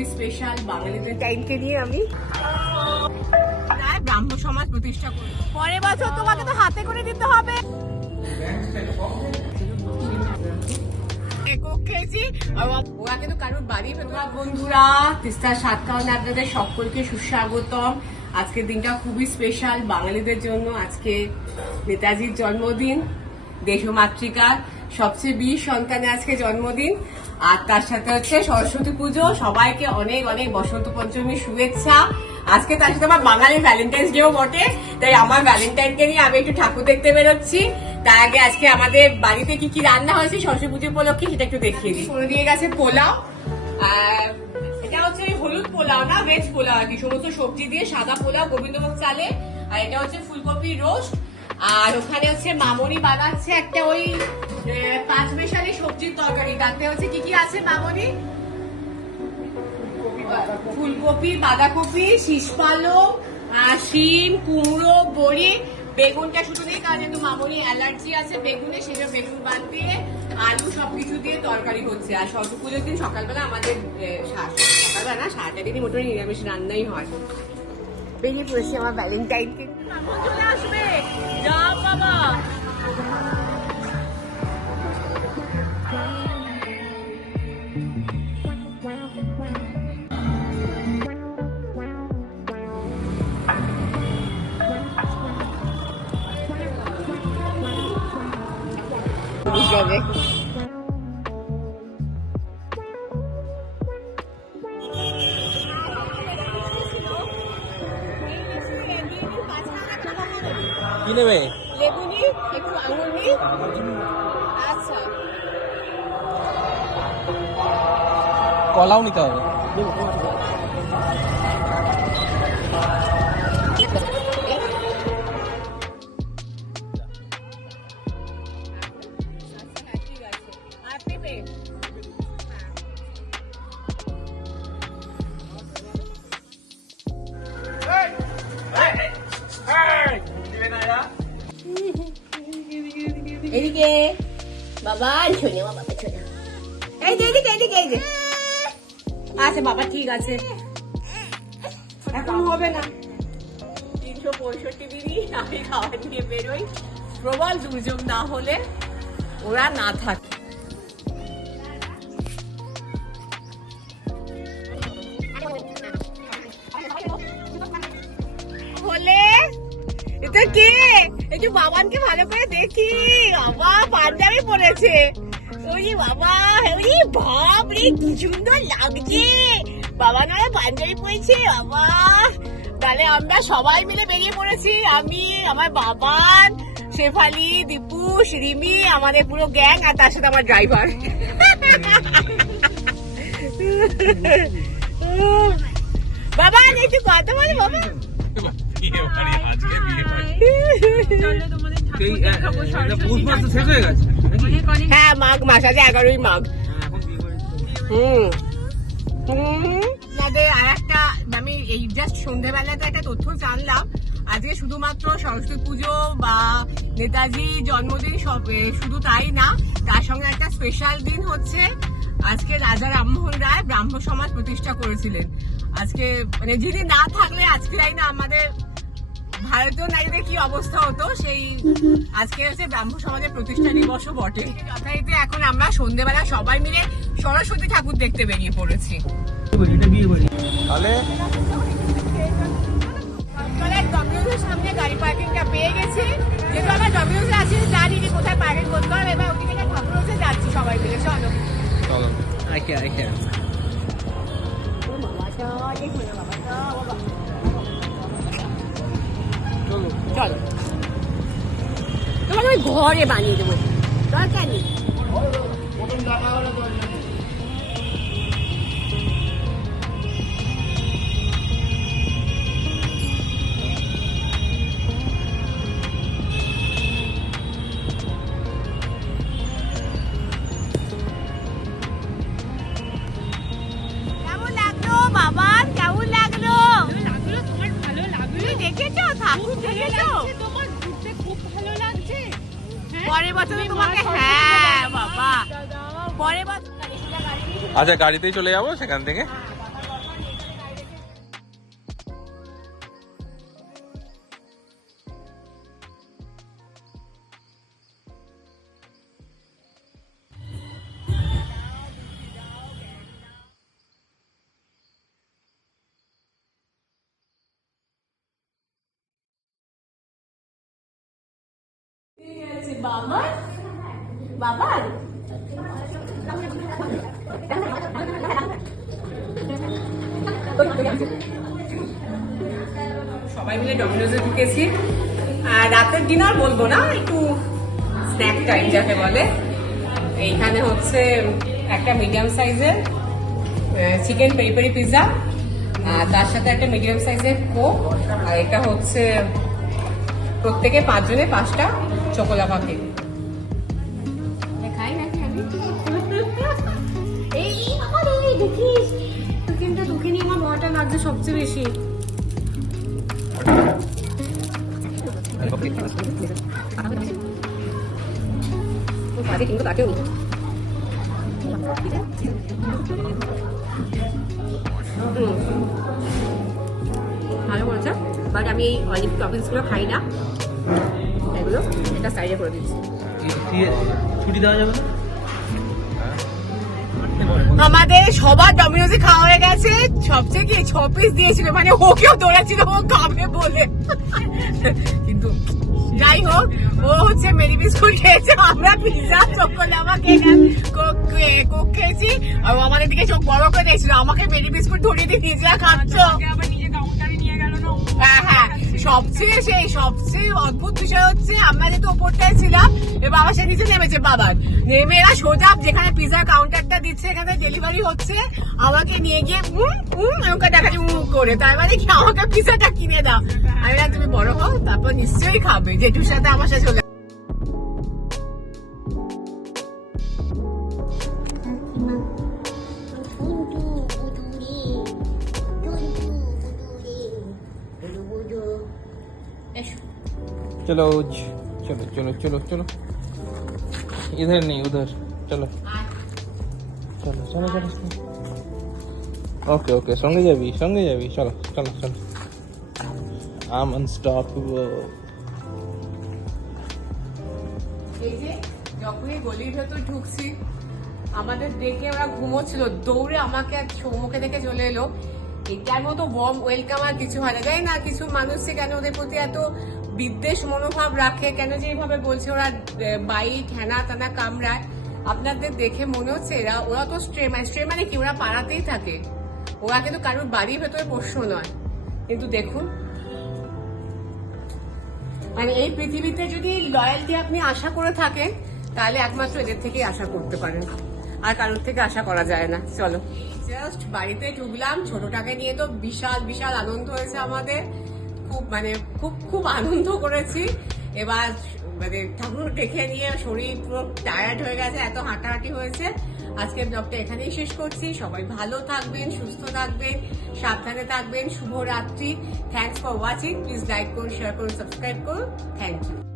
খুবই স্পেশাল বাঙালিদের টাইমকে নিয়ে আমি ব্রাহ্ম সমাজ প্রতিষ্ঠা করি। পরের বছর তোমাকে তো হাতে করে দিতে হবে। ওরা কিন্তু কারোর বাড়ি বন্ধুরা তিস্তার সাতকাহনে আপনাদের সকলকে সুস্বাগতম। আজকের দিনটা খুবই স্পেশাল বাঙালিদের জন্য। আজকে নেতাজির জন্মদিন, দেশমাতৃকার সবচেয়ে বীর সন্তানের আজকে জন্মদিন। আর তার সাথে হচ্ছে সরস্বতী পুজো। সবাইকে অনেক অনেক বসন্ত পঞ্চমীর শুভেচ্ছা। আজকে তার সাথে আমার বাঙালি ভ্যালেন্টাইন্স ডেও বটে, তাই আমার ভ্যালেন্টাইনকে নিয়ে আমি একটু ঠাকুর দেখতে বেরোচ্ছি। তার আগে আজকে আমাদের বাড়িতে কি কি রান্না হয়েছে সরস্বতী পুজো উপলক্ষে সেটা একটু দেখিয়ে দিই। করে দিয়ে গেছে পোলাও, এটা হচ্ছে হলুদ পোলাও না, ভেজ পোলাও আর কি, সমস্ত সবজি দিয়ে সাদা পোলাও গোবিন্দভোগ চালে। আর এটা হচ্ছে ফুলকপি রোস্ট। আর ওখানে হচ্ছে মামনি বানাচ্ছে একটা ওই 5 মেশালি সবজির তরকারি। তাতে হচ্ছে কি কি আছে মামনি? ফুলকপি, বাঁধাকপি, শীষপালক, শিম, কুমড়ো, বড়ি, বেগুনটা শুধু নেই কারণ যেহেতু মামনি অ্যালার্জি আছে বেগুনে, সেটা বেগুন বাদ দিয়ে আলু সবকিছু দিয়ে তরকারি হচ্ছে। আর সরস্বতী পুজোর দিন সকালবেলা আমাদের সকালবেলা না 8:30 মোটামুটি নিরামিষ রান্নাই হয়। বেরিয়ে পড়েছি আমার ভ্যালেন্টাইনকে চলে আসবে। যা বাবা যাবে। কি নেবে? লেবু নি, একটু আঙুর নি। আচ্ছা, কলাও নিতে হবে। এদিকে বাবা ছোনে, বাবা ছোনে, এই যে এদিকে এদিকে এই যে। আচ্ছা বাবা ঠিক আছে, এখন হবে না। 365 দিনই আমি খাবার নিয়ে বেরোই, প্রবল দুর্যোগ না হলে ওরা না থাকে। বলে এটা কে? একটু বাবানকে ভালো করে দেখি। বাবা পাঞ্জাবি পরেছে। ওই বাবা, ওই বাপ রে কি সুন্দর লাগছে। বাবা নয় পাঞ্জাবি পরেছে। বাবা তাহলে আমরা সবাই মিলে বেরিয়ে পড়েছি। আমি, আমার বাবান, শেফালি, দীপু, রিমি, আমাদের পুরো গ্যাং, আর তার সাথে আমার ড্রাইভার। বাবা একটু কথা বল বাবা। হ্যাঁ মাঘ মাস আছে, 11ই মাঘ। আর একটা আমি এই জাস্ট সন্ধ্যেবেলাতে একটা তথ্য জানলাম, আজকে শুধুমাত্র সরস্বতী পুজো বা নেতাজি জন্মদিন সব শুধু তাই না, তার সঙ্গে একটা স্পেশাল দিন হচ্ছে আজকে রাজা রামমোহন রায় ব্রাহ্ম সমাজ প্রতিষ্ঠা করেছিলেন। আজকে মানে যিনি না থাকলে আজকে তাই না আমাদের ভারতীয় নারীদের কি অবস্থা হতো, সেই আজকে হচ্ছে ব্রাহ্ম সমাজের প্রতিষ্ঠা দিবসও বটে। যথারীতি এখন আমরা সন্ধ্যেবেলা সবাই মিলে সরস্বতী ঠাকুর দেখতে বেরিয়ে পড়েছি। সামনে গাড়ি পার্কিংটা পেয়ে গেছি, যেহেতু আমরা ডমিনোজে আছি জানি যে কোথায় পার্কিং করতে হবে। এবার ওদিকে ঠাকুর হচ্ছে যাচ্ছি সবাই মিলে। চলো চলো আইকে আইকে চলো, তোমাকে আমি ঘরে বানিয়ে দেবো, দরকার নেই। কেমন লাগলো বাবা? কেমন লাগলো? তোমার ভালো লাগলো? দেখেছো ঠাকুর দেখেছো? তোমার ঘুরতে খুব ভালো লাগছে। পরের বছর তোমাকে, হ্যাঁ বাবা পরের বছর। আচ্ছা গাড়িতেই চলে যাবো সেখান থেকে। এসেছে বাবা বাবা সবাই মিলে ডমিনোজে ঢুকেছি। আর রাতের ডিনার বলবো না, একটু স্ন্যাক টাইম যাকে বলে। এইখানে হচ্ছে একটা মিডিয়াম সাইজের চিকেন পেরি পেরি পিৎজা, তার সাথে একটা মিডিয়াম সাইজের কোক, আর এটা হচ্ছে প্রত্যেকে 5 জনে 5টা চকোলাভা কেক। খাই নাকি আমি? এই আরে দেখিস, কিন্তু তোকে নিয়ে আমার ভয়টা লাগছে সবচেয়ে বেশি। কিন্তু কাটেও ভালো করেছে, বাট আমি এই অলিভ টপিংসগুলো খাই না, এগুলো এটা সাইডে করে দিচ্ছি। ছুটি দেওয়া যাবে না? আমাদের সবার ডমিনোজে খাওয়া হয়ে গেছে। সবচেয়ে কি 6 পিস দিয়েছিল, মানে ওকেও দৌড়াচ্ছিল ও খাবে বলে, কিন্তু যাই হোক ও হচ্ছে মেরি বিস্কুট খেয়েছে, আমরা পিৎজা চকোলাভা কেক কোক খেয়েছি। আর আমাদের দিকে চোখ বড় করে দিয়েছিল, আমাকে মেরি বিস্কুট ধরিয়ে দিয়ে পিৎজা খাচ্ছ। হ্যাঁ হ্যাঁ, সবচেয়ে অদ্ভুত বিষয় হচ্ছে আমরা যেহেতু ওপরটায় ছিলাম, এবার বাবা সে নিচে নেমেছে। বাবার নেমে এরা সোজা যেখানে পিৎজা কাউন্টারটা দিচ্ছে, এখানে ডেলিভারি হচ্ছে, আমাকে নিয়ে গিয়ে ওকে দেখাচ্ছি করে, তার মানে কি আমাকে পিৎজাটা কিনে দাও। আমি না, তুমি বড় হও তারপর নিশ্চয়ই খাবে, জেঠুর সাথে আমার সাথে চলে। चलो चलो चलो चलो चलो, इधर नहीं उधर, चलो चलो चलो चलो ओके ओके, संगे जाबी चलो चलो चलो, I'm unstoppable। এই যে যখনই গলির ভেতর ঢুকছি, আমাদের দেখে ওরা ঘুমোচ্ছিল, দৌড়ে আমাকে আর সৌমকে দেখে চলে এলো। এটার মতো ওয়ার্ম ওয়েলকাম আর কিছু হয় না, তাই না? কিছু মানুষ কেন ওদের প্রতি এত বিদ্বেষ মনোভাব রাখে, কেন যে এইভাবে বলছে ওরা বাইট হেনা টানা কামড়ায়। আপনাদের দেখে মনে হচ্ছে ওরা তো স্ট্রে মানে কি, ওরা পাড়াতেই থাকে, ওরা কিন্তু কারোর বাড়ির ভেতরে পোষ্য নয়। কিন্তু দেখুন, মানে এই পৃথিবীতে যদি লয়্যালটি আপনি আশা করে থাকেন, তাহলে একমাত্র এদের থেকেই আশা করতে পারেন, আর কারোর থেকে আশা করা যায় না। চলো জাস্ট বাড়িতে ঢুকলাম, ছোটটাকে নিয়ে তো বিশাল বিশাল আনন্দ হয়েছে আমাদের, খুব আনন্দ করেছি। এবার মানে ঠাকুর দেখে নিয়ে শরীর পুরো টায়ার্ড হয়ে গেছে, এত হাঁটাহাঁটি হয়েছে। আজকের ব্লগটা এখানেই শেষ করছি। সবাই ভালো থাকবেন, সুস্থ থাকবেন, সাবধানে থাকবেন। শুভরাত্রি। Thanks for watching. Please like করুন, শেয়ার করুন, সাবস্ক্রাইব করুন। Thank you.